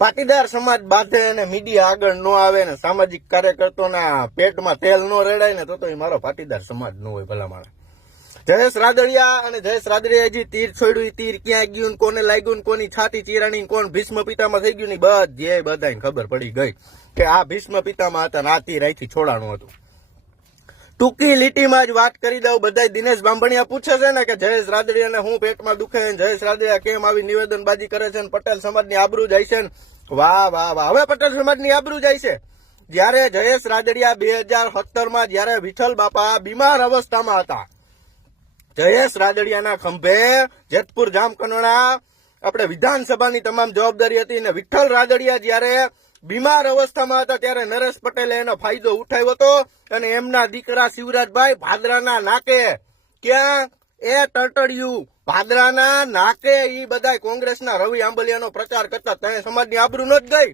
પાટીદાર સમાજ બાંધે અને મીડિયા આગળ ન આવે ને સામાજિક કાર્યકર્તાઓના પેટમાં તેલ ન રેડાય ને તો એ મારો પાટીદાર સમાજ ન હોય ભલા માણસ. જયેશ રાદડિયા અને જયેશ રાદડિયા જે તીર છોડ્યું, તીર ક્યાં ગયું, કોને લાગ્યું, કોની છાતી ચીરાણી, કોણ ભીષ્મ પિતામાં થઈ ગયું, બધાને ખબર પડી ગઈ કે આ ભીષ્મ પિતામાં હતા ને આ તીર અહીંથી છોડાનું હતું. ટૂંકી લીટીમાં જ વાત કરી દઉં. બધા દિનેશ બાંભણિયા પૂછે છે ને કે જયેશ રાદડિયાને હું પેટમાં દુખે, જયેશ રાદડિયા કેમ આવી નિવેદનબાજી કરે છે, પટેલ સમાજની આબરૂ જાય છે. વાહ વાહ વાહ. હવે પટેલ સમાજની આબરૂ જાય છે. જયારે જયેશ રાદડિયા 2017માં જયારે વિઠ્ઠલ બાપા બીમાર અવસ્થામાં હતા, જયેશ રાદડિયાના ખંભે જેતપુર જામકંડોળા આપણે વિધાનસભાની તમામ જવાબદારી હતી ને વિઠ્ઠલ રાદડિયા જયારે બીમાર અવસ્થામાં હતા ત્યારે નરેશ પટેલે એનો ફાયદો ઉઠાવ્યો હતો અને એમના દીકરા શિવરાજભાઈ ભાદરાના નાકે, ક્યાં એ ટટડિયું ભાદરાના નાકે ઈ બધા કોંગ્રેસના રવિ આંબલિયાનો પ્રચાર કરતા. તને સમાજની આબરૂ ન જ ગઈ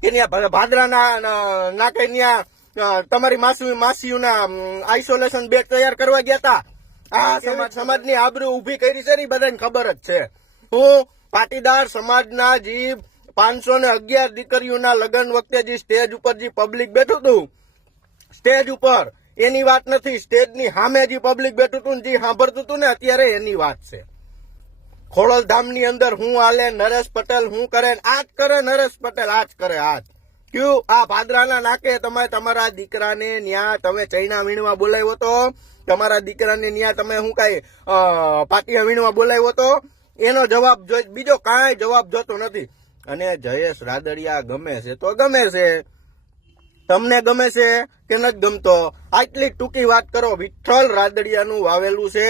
કે ત્યાં ભાદરાના નાકે ત્યાં તમારી માસીઓના આઇસોલેશન બેડ તૈયાર કરવા ગયા હતા. આ સમાજની આબરૂ ઉભી કરી છે ને બધાને ખબર જ છે. હું પાટીદાર સમાજના જે 511 દીકરીઓના લગ્ન વખતે જે સ્ટેજ ઉપર જે પબ્લિક બેઠું હતું, સ્ટેજ ઉપર એની વાત નથી, સ્ટેજની સામે જે પબ્લિક બેઠું હતું જે સાંભળતું હતું ને અત્યારે એની વાત છે. ખોડલધામની અંદર હું હાલે, નરેશ પટેલ હું કરે, આજ કરે નરેશ પટેલ, આજ કરે આજ. ક્યું આ ભાદરાના નાકે તમે તમારા દીકરાને ન્યા તમે ચૈના વીણવા બોલાવ્યો તો, તમારા દીકરાને ન્યા તમે શું કઈ પાટિયા વીણવા બોલાવ્યો તો, એનો જવાબ બીજો કાંઈ જવાબ જોતો નથી. અને જયેશ રાદડિયા ગમે છે તો ગમે છે, તમને ગમે છે કે નથી ગમતો? આટલી ટૂંકી વાત કરો. વિઠ્ઠલ રાદડિયાનું વાવેલું છે,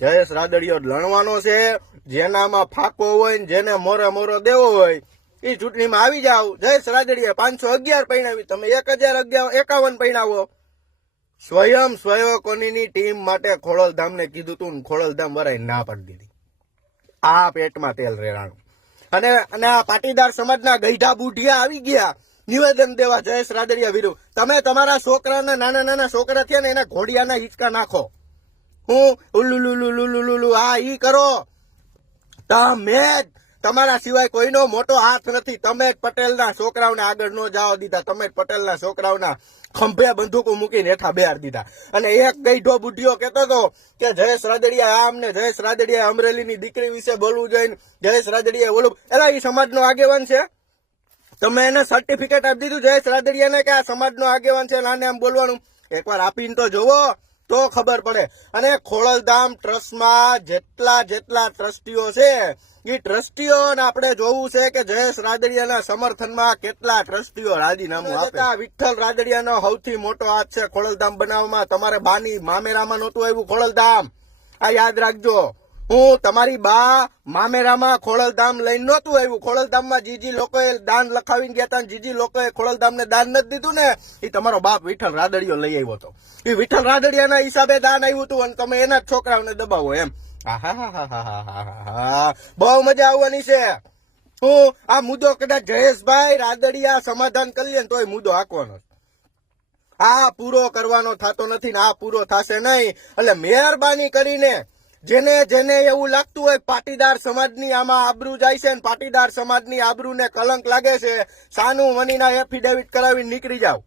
જયેશ રાદડિયો લણવાનો છે. જેનામાં ફાકો હોય ને જેને મોરો દેવો હોય એ ચૂંટણીમાં આવી જાવ. જયેશ રાદડિયા 511 પૈણાવી, તમે 1051 પૈણાવો. સ્વયં સેવકોની ટીમ માટે ખોડલધામને કીધું તું ને ખોડલધામ વરાઈ ના પાડી દીધી. આ પેટમાં તેલ રેડાણું. અને આ પાટીદાર સમાજના ગઈઢા બુઢિયા આવી ગયા નિવેદન દેવા જયેશ રાદડિયા વિરુદ્ધ. તમે તમારા છોકરાના નાના છોકરા થયા ને એના ઘોડિયાના હિંચકા નાખો. હું ઉલ્લુલુલુલુલુલુ આ ઈ કરો. તમે તમારા સિવાય કોઈનો મોટો હાથ નથી. તમે જ પટેલના છોકરાઓને આગળ ન જવા દીધા. તમે જ પટેલના છોકરાઓના ખંભે બંદૂકો મૂકીને હેઠા બેહાર દીધા. અને એક ગઈઢો બુઢિયો કહેતો હતો કે જયેશ રાદડિયા આમ ને જયેશ રાદડિયા અમરેલીની દીકરી વિશે બોલવું જોઈએ, જયેશ રાદડિયા બોલવું. એલા એ સમાજનો આગેવાન છે. તમે એને સર્ટિફિકેટ આપી દીધું જયેશ રાદડિયાને કે આ સમાજનો આગેવાન છે, આને આમ બોલવાનું? એકવાર આપીને તો જોવો તો ખબર પડે. અને ખોડલધામ ટ્રસ્ટમાં જેટલા ટ્રસ્ટીઓ છે એ ટ્રસ્ટીઓને આપણે જોવું છે કે જયેશ રાદડિયાના સમર્થનમાં કેટલા ટ્રસ્ટીઓ રાજીનામું આપે. વિઠ્ઠલ રાદડિયાનો સૌથી મોટો હાથ છે ખોડલધામ બનાવવામાં. તમારે બાની મામેરામાં નહોતું આવ્યું ખોડલધામ, આ યાદ રાખજો. હું તમારી બા મામેરામાં ખોડલધામ લઈને નહોતું આવ્યું. ખોડલધામમાં જીજી લોકોએ દાન લખાવીને ગયા હતા, જીજી લોકોએ ખોડલધામને દાન નથી દીધું ને એ તમારો બાપ વિઠ્ઠલ રાદડિયો લઈ આવ્યો હતો. એ વિઠ્ઠલ રાદડિયાના હિસાબે દાન આવ્યું હતું અને તમે એના જ છોકરાઓને દબાવો એમ. બહુ મજા આવવાની છે. હું આ મુદ્દો કદાચ જયેશભાઈ રાદડિયા સમાધાન કરી લે તોય મુદ્દો આંકવાનો. આ પૂરો કરવાનો થતો નથી ને આ પૂરો થશે નહીં. એટલે મહેરબાની કરીને જેને એવું લાગતું હોય પાટીદાર સમાજની આમાં આબરૂ જાય છે ને પાટીદાર સમાજની આબરૂને કલંક લાગે છે, સાનું મનીના એફિડેવિટ કરાવી નીકળી જાવ.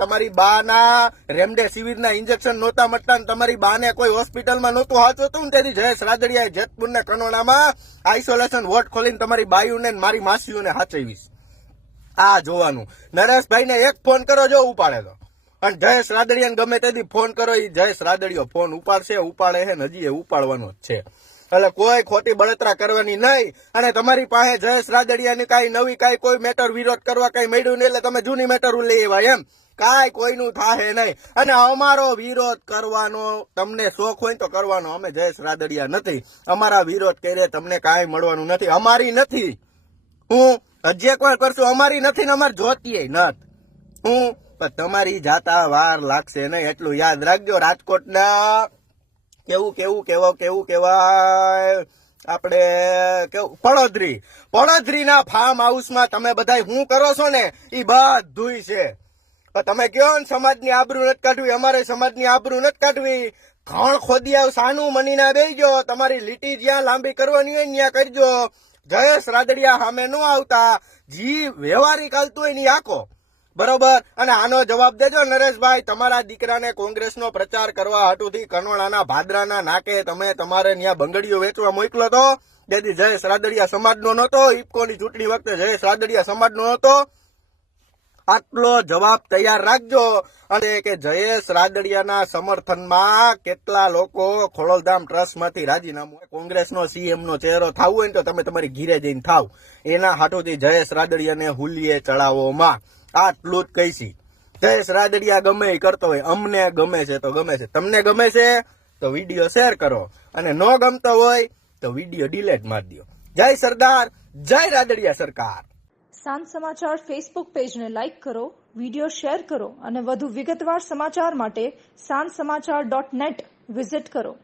તમારી બાના રેમડેસિવિરના ઇન્જેક્શન નહોતા મળતા ને તમારી બાને કોઈ હોસ્પિટલમાં નહોતું હાચવતું ને તેથી જયેશ રાદડિયાએ જેતપુર ને કનોડામાં આઇસોલેશન વોર્ડ ખોલીને તમારી બાયુને મારી માસીઓને હાચવીશ. આ જોવાનું. નરેશભાઈને એક ફોન કરો જો ઉપાડે તો. અને જયેશ રાદડિયાને ગમે તેથી ફોન કરો, એ જયેશ રાદડિયો ફોન ઉપાડે છે ને હજી એ ઉપાડવાનો જ છે. એટલે કોઈ ખોટી બળતરા કરવાની નહીં. અને તમારી પાસે જયેશ રાદડિયાની કાંઈ નવી કાંઈ કોઈ મેટર વિરોધ કરવા કાંઈ મળ્યું નહીં એટલે તમે જૂની મેટર લઈ આવ્યા એમ. કાંઈ કોઈનું થાહે નહીં. અને અમારો વિરોધ કરવાનો તમને શોખ હોય તો કરવાનો. અમે જયેશ રાદડિયા નથી. અમારા વિરોધ કરે તમને કાંઈ મળવાનું નથી. અમારી નથી. હું હજી એકવાર કરશું, અમારી નથી ને અમારે જોતીએ નથી. હું તમારી જાતા વાર લાગશે નહીં એટલું યાદ રાખજો. રાજકોટના કેવું કહેવાય આપણે પડોદરીના ફાર્મ હાઉસમાં તમે બધા શું કરો છો ને એ બધું છે. તમે કયો ને સમાજની આબરૂ નથી કાઢવી, અમારે સમાજની આબરૂ નથી કાઢવી. ઘણ ખોદી આવ સાનું મનીના બેસી ગયો. તમારી લીટી જ્યાં લાંબી કરવાની હોય ત્યાં કરજો. જયેશ રાદડિયા સામે ન આવતા, જી વ્યવહારિક હાલતું હોય ની આખો બરોબર. અને આનો જવાબ દેજો નરેશભાઈ, તમારા દીકરાને કોંગ્રેસનો પ્રચાર કરવા હાટુથી કનોડાના ભાદરાના નાકે તમે તમારે ત્યાં બંગડીઓ વેચવા મોકલો તો, તેથી જયેશ રાદડિયા સમાજનો નહોતો, ઇફકોની ચૂંટણી વખતે જયેશ રાદડિયા સમાજનો નહોતો. આટલો જવાબ તૈયાર રાખજો. અને કે જયેશ રાદડિયાના સમર્થનમાં કેટલા લોકો ખોડલધામ ટ્રસ્ટમાંથી રાજીનામું, કોંગ્રેસનો સીએમનો ચહેરો થવું હોય ને તો તમે તમારી ઘીરે જઈને થાવ, એના હાટુથી જયેશ રાદડિયાને હુલીએ ચડાવોમાં. આટલું જ કહીશી. જયેશ રાદડિયા ગમે એ કરતો હોય, અમને ગમે છે તો ગમે છે, તમને ગમે છે તો વિડીયો શેર કરો, અને ન ગમતો હોય તો વિડીયો ડિલેટ મારી દો. જય સરદાર, જય રાદડિયા સરકાર. સાંજ સમાચાર ફેસબુક પેજને લાઇક કરો, વિડીયો શેર કરો અને વધુ વિગતવાર સમાચાર માટે sanssamachar.net વિઝિટ કરો.